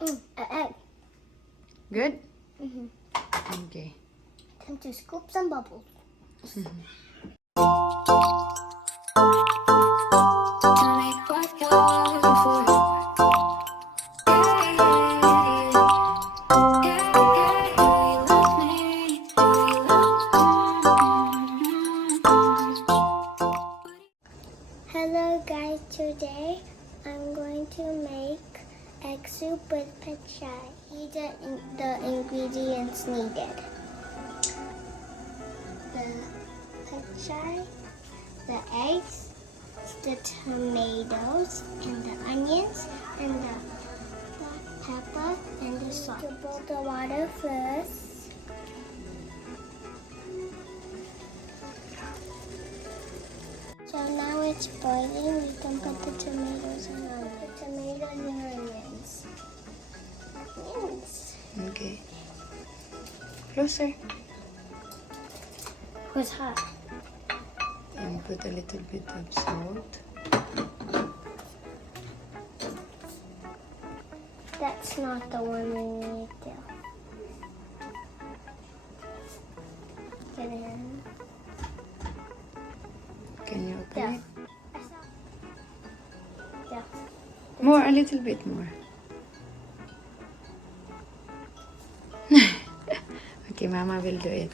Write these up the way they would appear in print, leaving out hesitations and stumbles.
An egg. Good? Mm-hmm. Okay. Time to scoop some bubbles. Hello guys, today I'm going to make egg soup with Pechay. These are the ingredients needed. The Pechay, the eggs, the tomatoes, and the onions, and the black pepper, and the salt. To boil the water first. So now it's boiling, we can put the tomatoes and onions. The tomatoes and onions. Onions. Okay. Closer. It was hot. And put a little bit of salt. That's not the one we need to. Get it in. Can you open Yeah. it? Yeah. More, a little bit more. Okay, Mama will do it.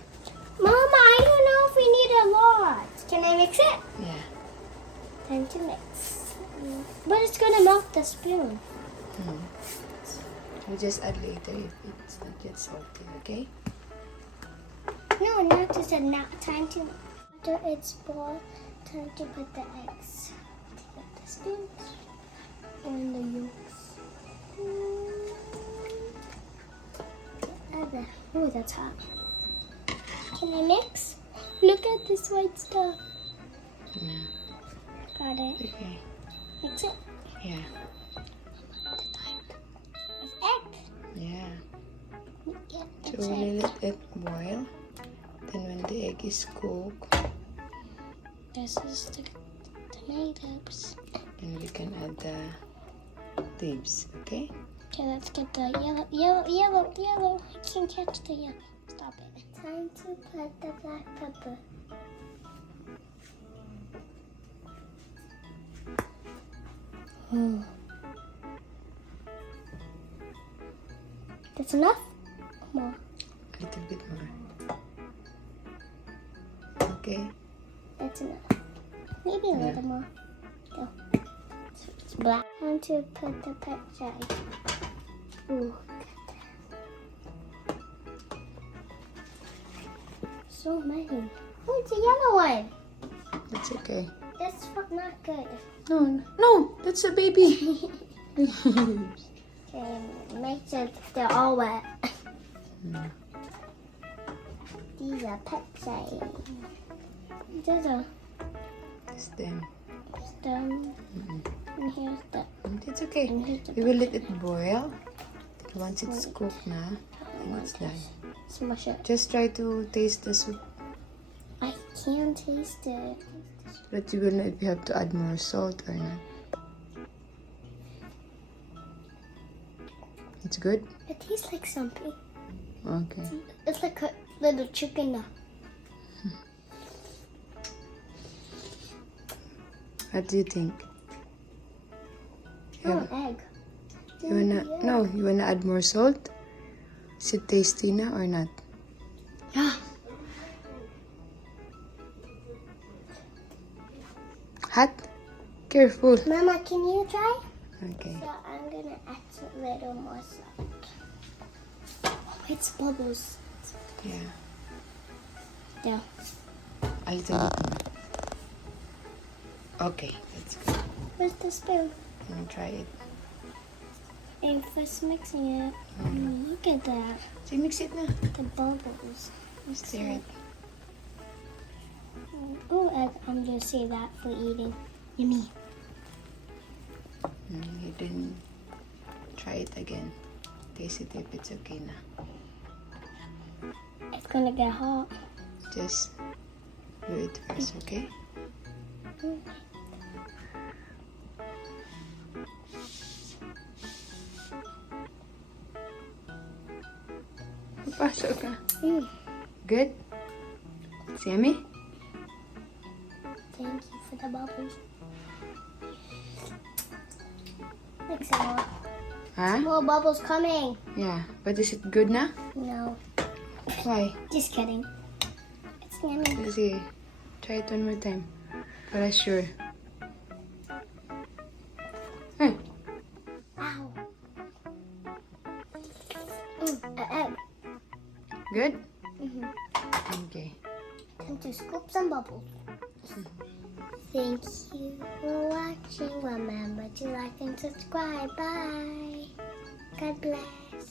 Mama, I don't know if we need a lot. Can I mix it? Yeah. Time to mix. But it's gonna melt the spoon. We'll just add later if it's not yet salty, okay? No, now just a time to. After it's boiled, time to put the eggs. Take the spoons and the yolks. Oh, that's hot. Can I mix? Look at this white stuff. Yeah. Got it. Okay. Mix it. Yeah. It's egg. Yeah. Yeah, So it's we'll egg. let it boil. Then when the egg is cooked, This is the tomatoes. then we can add the leaves, okay? Okay, let's get the yellow. I can't catch the yellow. Stop it. Time to put the black pepper. That's enough? More. A little bit more. Okay. That's enough. Maybe a little more. Go. So it's black. Time to put the pechay. Ooh, look at that. So many. Oh, it's a yellow one. That's okay. That's not good. No, that's a baby. Okay, make sure they're all wet. These are Pechay. These are Stem. stem. And here's the. It's okay. And here's the. We will let it boil. Once it's cooked na, then it's done. Smush it. Just try to taste the soup. I can't taste it. But you will know if you have to add more salt or not. It's good? It tastes like something. Okay. It's like a little chicken now. What do you think? Oh, egg. You wanna add more salt? Is it tasty na or not? Yeah. Hot? Careful. Mama, can you try? Okay. So I'm gonna add a little more salt. Oh, it's bubbles. Yeah. Yeah. A little bit more. Okay, that's good. Where's the spoon? Let me try it. I'm first mixing it. Look at that. So mix it na. The bubbles. Stir it. Oh, I'm gonna save that for eating. Yummy. You then try it again. Taste it if it's okay na. It's gonna get hot. Just do it first, okay? Pasok ka. Mm. Good? It's yummy? Thank you for the bubbles. Like some more. Huh? More bubbles coming. Yeah. But is it good na? No, Why? just kidding. It's yummy. Sige. Try it one more time. Para sure. Hey. Ow. An egg. Good? Mm-hmm. Okay. Time to scoop some bubbles. Thank you for watching. Remember to like and subscribe. Bye. God bless.